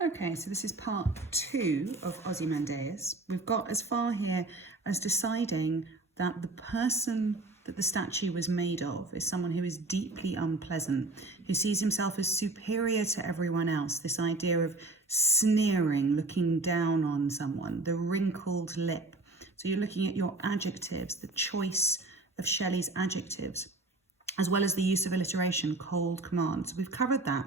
Okay, so this is part 2 of Ozymandias. We've got as far here as deciding that the person that the statue was made of is someone who is deeply unpleasant, who sees himself as superior to everyone else. This idea of sneering, looking down on someone, the wrinkled lip. So you're looking at your adjectives, the choice of Shelley's adjectives, as well as the use of alliteration, cold command. So we've covered that.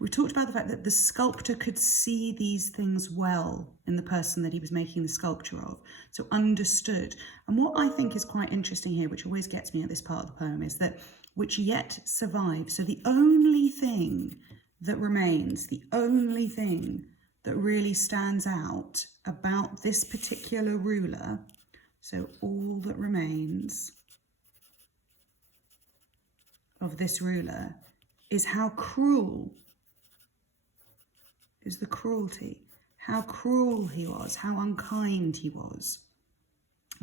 We've talked about the fact that the sculptor could see these things well in the person that he was making the sculpture of, so understood. And what I think is quite interesting here, which always gets me at this part of the poem, is that which yet survives. So the only thing that remains, the only thing that really stands out about this particular ruler, so all that remains of this ruler is how cruel is the cruelty, how cruel he was, how unkind he was.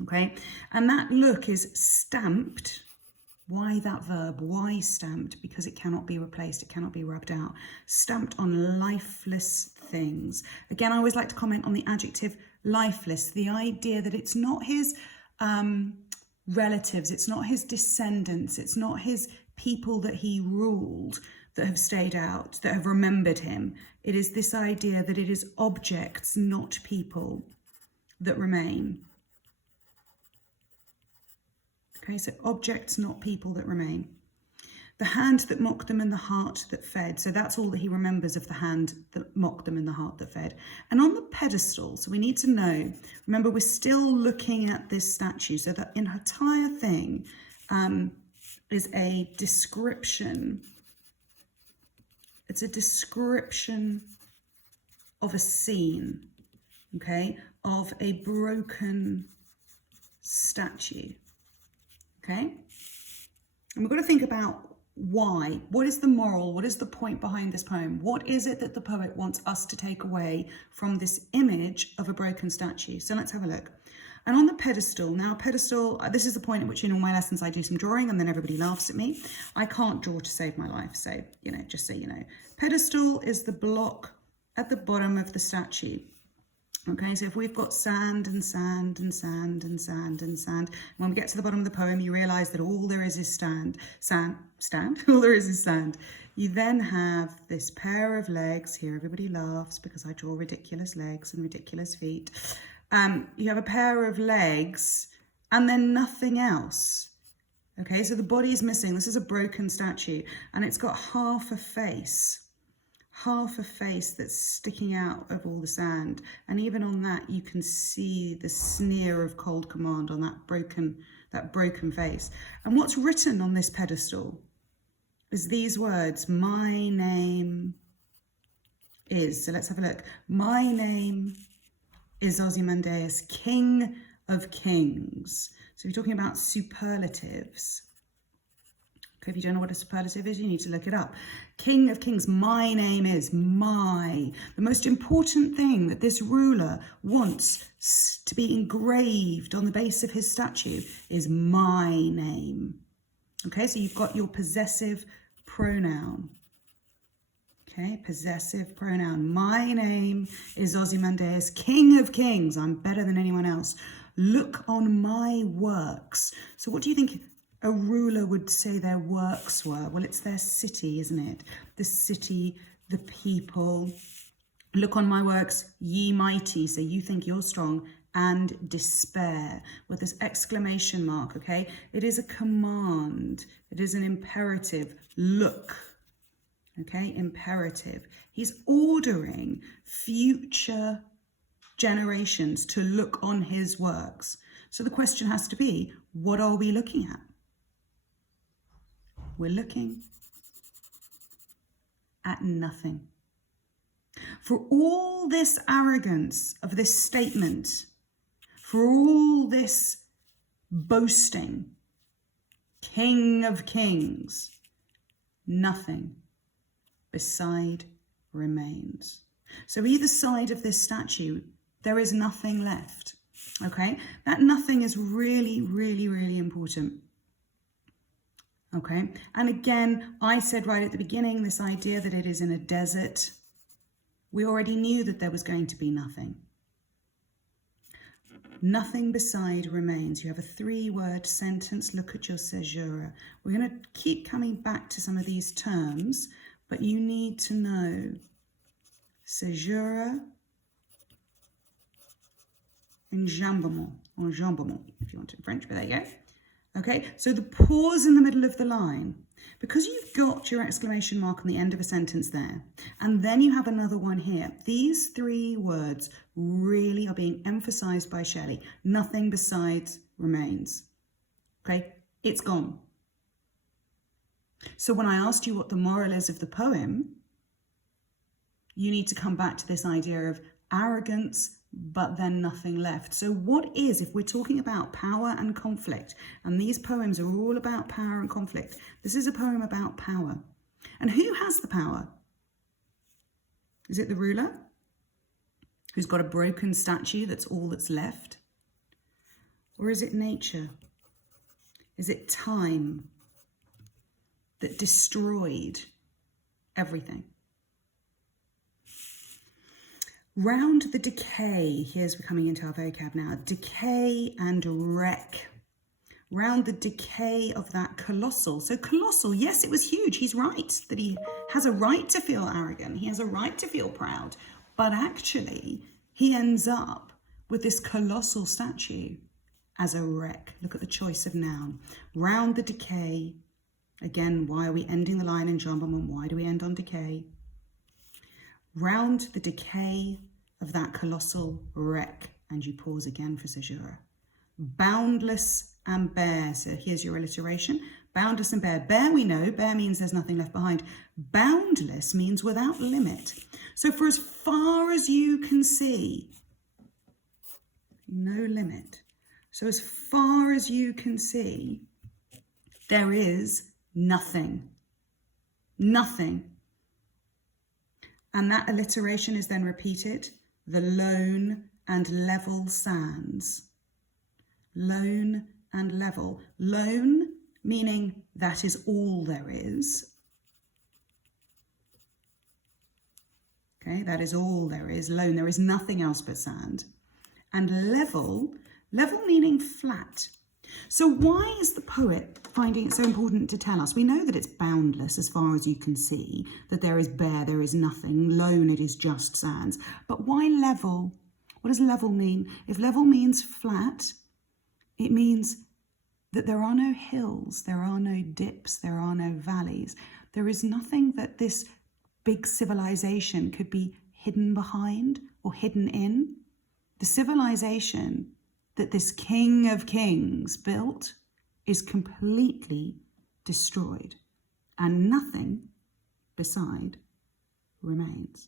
Okay, and that look is stamped. Why that verb? Why stamped? Because it cannot be replaced, it cannot be rubbed out. Stamped on lifeless things. Again, I always like to comment on the adjective lifeless, the idea that it's not his relatives, it's not his descendants, it's not his people that he ruled that have stayed out, that have remembered him. It is this idea that it is objects, not people, that remain. Okay, so objects, not people, that remain. The hand that mocked them and the heart that fed. So that's all that he remembers of the hand that mocked them and the heart that fed. And on the pedestal, so we need to know, remember we're still looking at this statue, so that entire thing is a description. It's a description of a scene, okay, of a broken statue, okay? And we've got to think about why. What is the moral? What is the point behind this poem? What is it that the poet wants us to take away from this image of a broken statue? So let's have a look. And on the pedestal, now pedestal, this is the point at which in all my lessons I do some drawing and then everybody laughs at me. I can't draw to save my life, so, just so you know. Pedestal is the block at the bottom of the statue. Okay, so if we've got sand and sand and sand and sand and sand, when we get to the bottom of the poem, you realise that all there is sand, all there is sand. You then have this pair of legs, here everybody laughs because I draw ridiculous legs and ridiculous feet. You have a pair of legs and then nothing else. Okay, so the body is missing. This is a broken statue and it's got half a face that's sticking out of all the sand. And even on that, you can see the sneer of cold command on that broken face. And what's written on this pedestal is these words, my name is. So let's have a look. My name is Ozymandias, King of Kings. So we're talking about superlatives. Okay, if you don't know what a superlative is, you need to look it up. King of Kings, my name is, my. The most important thing that this ruler wants to be engraved on the base of his statue is my name. Okay, so you've got your possessive pronoun. Okay, possessive pronoun. My name is Ozymandias, King of Kings. I'm better than anyone else. Look on my works. So what do you think a ruler would say their works were? Well, it's their city, isn't it? The city, the people. Look on my works, ye mighty. So you think you're strong, and despair, with this exclamation mark, okay? It is a command. It is an imperative. Look. Okay, imperative. He's ordering future generations to look on his works. So the question has to be, what are we looking at? We're looking at nothing. For all this arrogance of this statement, for all this boasting, King of Kings, nothing beside remains. So either side of this statue, there is nothing left. Okay, that nothing is really, really, really important. Okay, and again, I said right at the beginning, this idea that it is in a desert, We already knew that there was going to be nothing. Nothing beside remains. You have a 3-word sentence. Look at your caesura. We're going to keep coming back to some of these terms, but you need to know caesura, enjambement, if you want it in French, but there you go. Okay, so the pause in the middle of the line, because you've got your exclamation mark on the end of a sentence there, and then you have another one here. These 3 words really are being emphasized by Shelley. Nothing besides remains. Okay, it's gone. So when I asked you what the moral is of the poem, you need to come back to this idea of arrogance, but then nothing left. So what is, if we're talking about power and conflict, and these poems are all about power and conflict, this is a poem about power. And who has the power? Is it the ruler, who's got a broken statue that's all that's left? Or is it nature? Is it time that destroyed everything? Round the decay, here's we're coming into our vocab now, decay and wreck. Round the decay of that colossal. So colossal, yes, it was huge. He's right that he has a right to feel arrogant. He has a right to feel proud. But actually, he ends up with this colossal statue as a wreck. Look at the choice of noun. Round the decay. Again, why are we ending the line in enjambment? Why do we end on decay? Round the decay of that colossal wreck, and you pause again for caesura. Boundless and bare, so here's your alliteration. Boundless and bare. Bare we know, bare means there's nothing left behind. Boundless means without limit. So for as far as you can see, no limit. So as far as you can see, there is nothing. Nothing. And that alliteration is then repeated. The lone and level sands. Lone and level. Lone meaning that is all there is. Okay, that is all there is. Lone, there is nothing else but sand. And level, level meaning flat. So why is the poet finding it so important to tell us? We know that it's boundless as far as you can see, that there is bare, there is nothing, lone, it is just sands. But why level? What does level mean? If level means flat, it means that there are no hills, there are no dips, there are no valleys. There is nothing that this big civilization could be hidden behind or hidden in. The civilization that this King of Kings built is completely destroyed, and nothing beside remains.